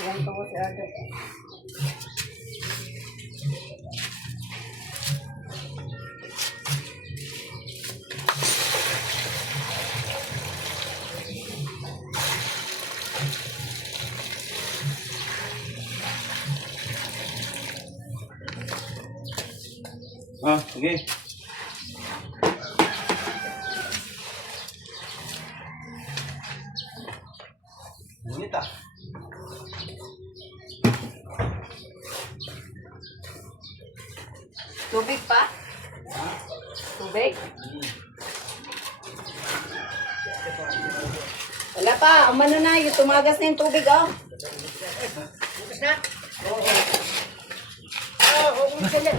Ilang po si Ate. Sige. Init ah. Tubig pa? Tubig? Wala pa. Umano na. Yung tumagas na yung tubig, oh. Tumagas na? Oo. Oo, umisalit.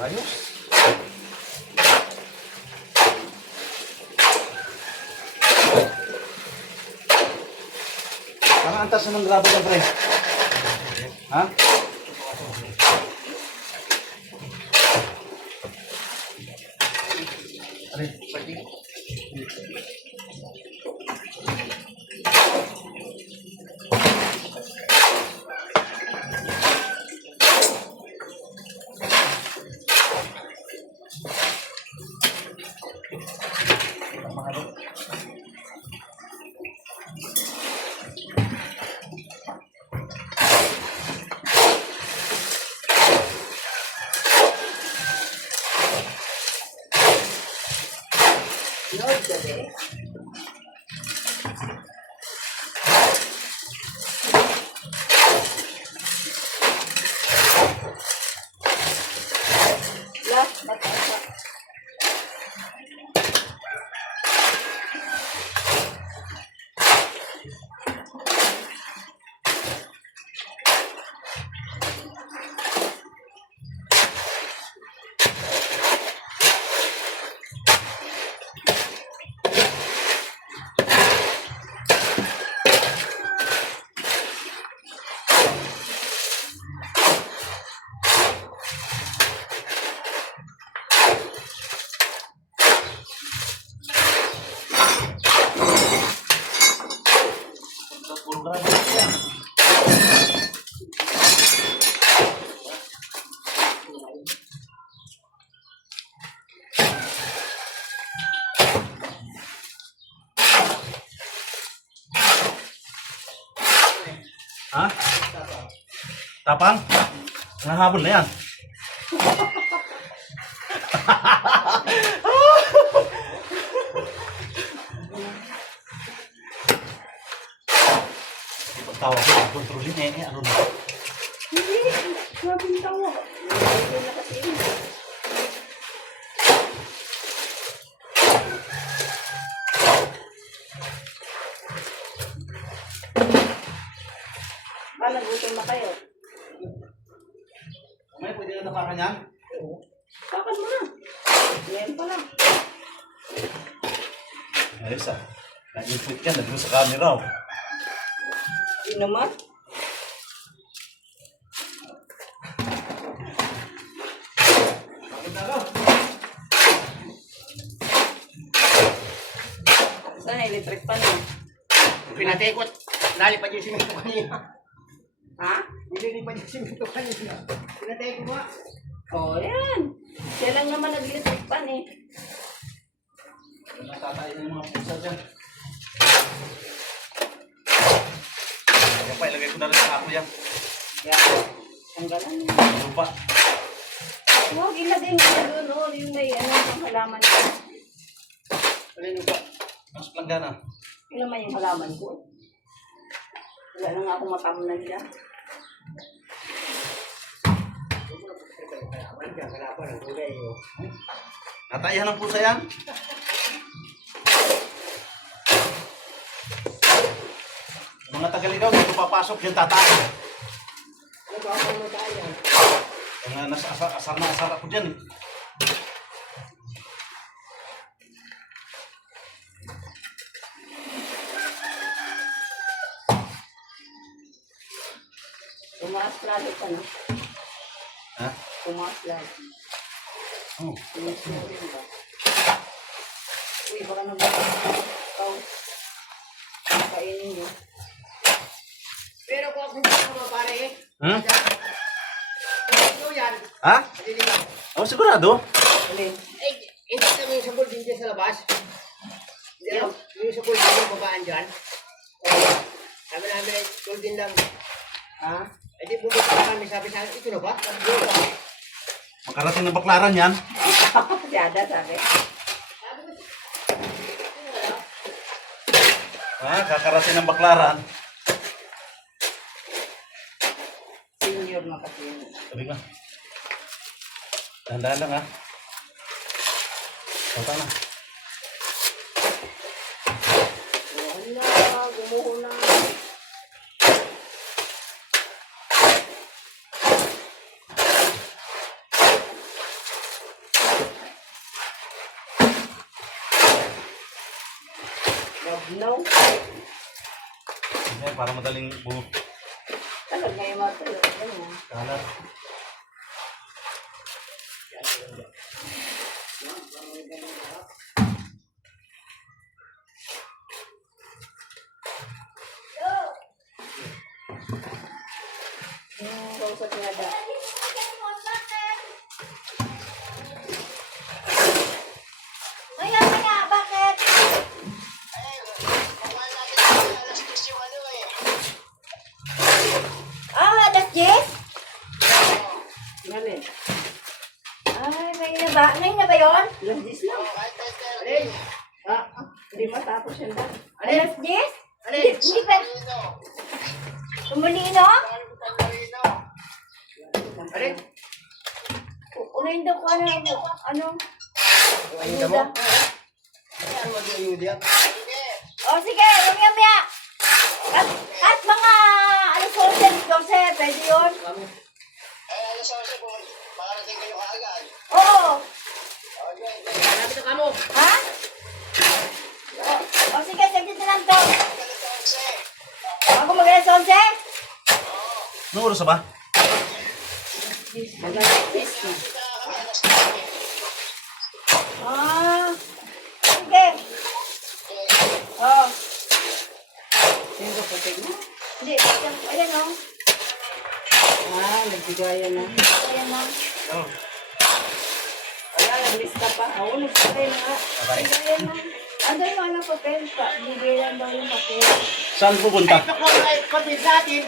Ayos. Parang antas na ng grabo ka, pre. Ha? Pre, pwede. Lord, gabi. Last, matasa. Puro grabo yan. Ha? Tapang? Nahabol na yan. Tawa ko, kontrolin ano na. Hindi, grabe yung tawa. Hindi na kasi. Nagutom na kayo. May pwede na tapakan yan? Oo. Tapakan mo na. Ngayon pa lang. Ayos ah. Nag-input ka, nag-doon sa camera oh. Hindi naman. Saan electric pan mo? Pinatekot. Nalipad yung simento kanina. Ha? Nililipad yung simento kanina. Pinatekot mo. Oh, yan. Siya lang naman nag-electric pan eh. Natatay na yung mga pusa dyan. Kaya pa, ilagay ko na rin sa ako yan. Yan. Ang galan. Lupa. Huwag ilagay mo na doon. Oh, yung may ano, yung halaman ko. Alin lupa. Mas planggana. Yun naman yung halaman ko. Wala na nga akong matamnan dyan. Natayan ng pusa yan. Mga Tagaligaw, dito papasok yung tatay. Mga nasa asar na asar ako dyan eh. Tumaas lalo ka na. Ha? Tumaas lalo. Oh. Tumaas lalo ba? Uy, baka ikaw. Kainin niyo. Pero kung ako hindi pare, Hmm? ito yan. Ha? Maliligaw. Oh, sigurado? Alin? Eh, hindi kami yung sabol din dyan sa labas. Hindi lang, yung sabol din yung babaan dyan. Sabi namin ay sabol din lang. Ha? Eh di bumalik na kami, sabi sa akin, ito na ba? Makarating ng baklaran yan. Siyada sabi. Ha? Kakarating ng baklaran. Senior na kasi yun. Sabi ka. Dahan-dahan lang ha. Salta na. Wala, gumuho na. Gabnaw. Hindi, para madaling buo. Talaga yung mga talaga ganyan. Kalat. Yung kausap niya da. Ngayon nga, bakit? Alas 10? Ngayon. Ay, ngayon na ba yun? Landis lang. Alin? Ah, hindi matapos yan ba? Alas 10? Alin? Hindi pa. Tumalino? Alin? Unahin daw ko ano? Ayun mo? Ano mag-ayun yan? O sige, lumya-mya. At mga alas 11, 12, pwede yun? Oo. Hanapin na kamo. Ha? O sige, saglit na lang to. Ako mag-alas 11? Anong oras na ba? Magalis na. Ah. Sige. Oh. Sino ka putik na? Hindi, ayan o. Ah, nagbigaya na. Ayan o. Oh. Wala, naglista pa. Ako, nagsakay na nga. Ayan o. Ando yung ano papel pa. Bibilan daw yung papel. Saan pupunta? Ito ko ay kapit sa atin.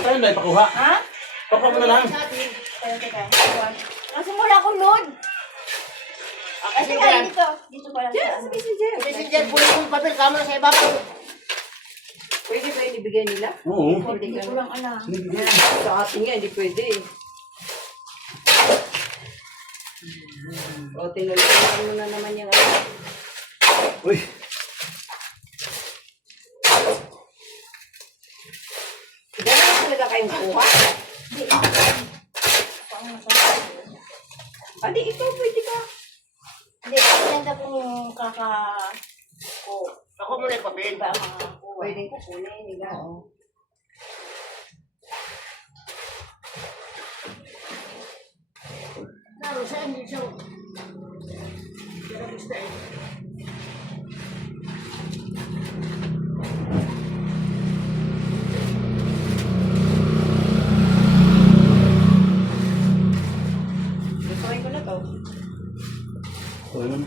Tayo na ipakuha. Ha? Pakuha mo na lang. Sa atin. Teka. Kasi mula akong load. Kasi Sino ba yan? nga dito. Dito pa lang sa ano. Messenger, pulis yung papel, kamo na sa ibabaw. Pwede ba yung ibigay nila? Oo. Hindi ko lang alam. Sa atin nga, hindi pwede. O, tinulungan mo na naman yung ano. Uy. Gano'n na talaga kayong kuha? Hindi. Adi, ikaw pwede ka. Hindi, kasi ganda kung kaka... O, Ako muna yung papel. iba ang mga kuha. Pwede ko kunin nila. Oo. Claro, saan yung isang... Pinag-ista eh. Gustuhin ko na to. Uy, ano?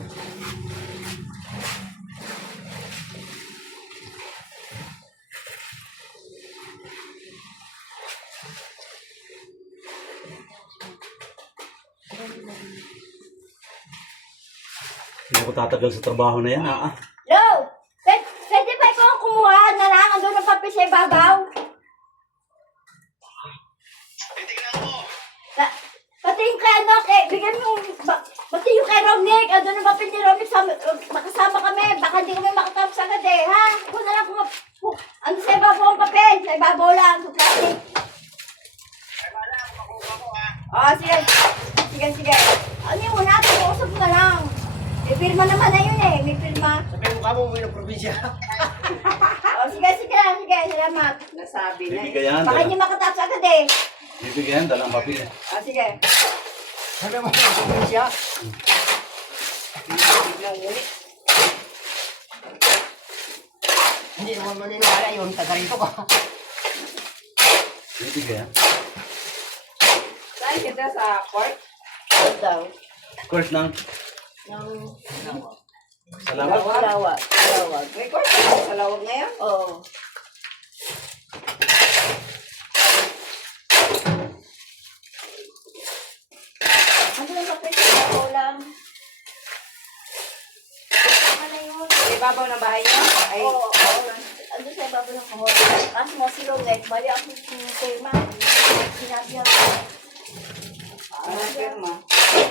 Hindi ako tatagal sa trabaho na yan, ha? Lo! Pwede ba ikaw ang kumuha na lang? Andun ang papel sa ibabaw. Pati yung kay ano, bigyan mo yung, pati yung kay Romnick, ano na papel ni Romnick, makasama kami, baka hindi kami makatapos agad eh, ha? Kung na lang ano sa ibabaw ang papel, sa ibabaw lang, sa plastic. Oo, sige. Sige. Ano yung una, pag-uusap mo na lang. May pirma naman na yun eh, may pirma. Sabi mo ka mo, umuwi ng probinsya. O, sige, salamat. Nasabi na eh. Bibigyan, Baka hindi makatapos agad eh. bibigyan, dalang papel. O, sige. Sabi mo ka ng probinsya. Biglang ulit. Hindi naman maniniwala yun, taga rito ka. Bibigyan. Saan kita sa court? Court daw. Course ng Nang salamat. Salawag. May court ka sa lawag ngayon? Oo. Ano yung papel sa ibabaw lang? Ano yun? Sa ibabaw ng bahay niyo? Ay, Oo. Ano sa ibabaw ng kahon? Kasi mo si Romek, bali ako yung tema. Sinabi ako. ano pirma?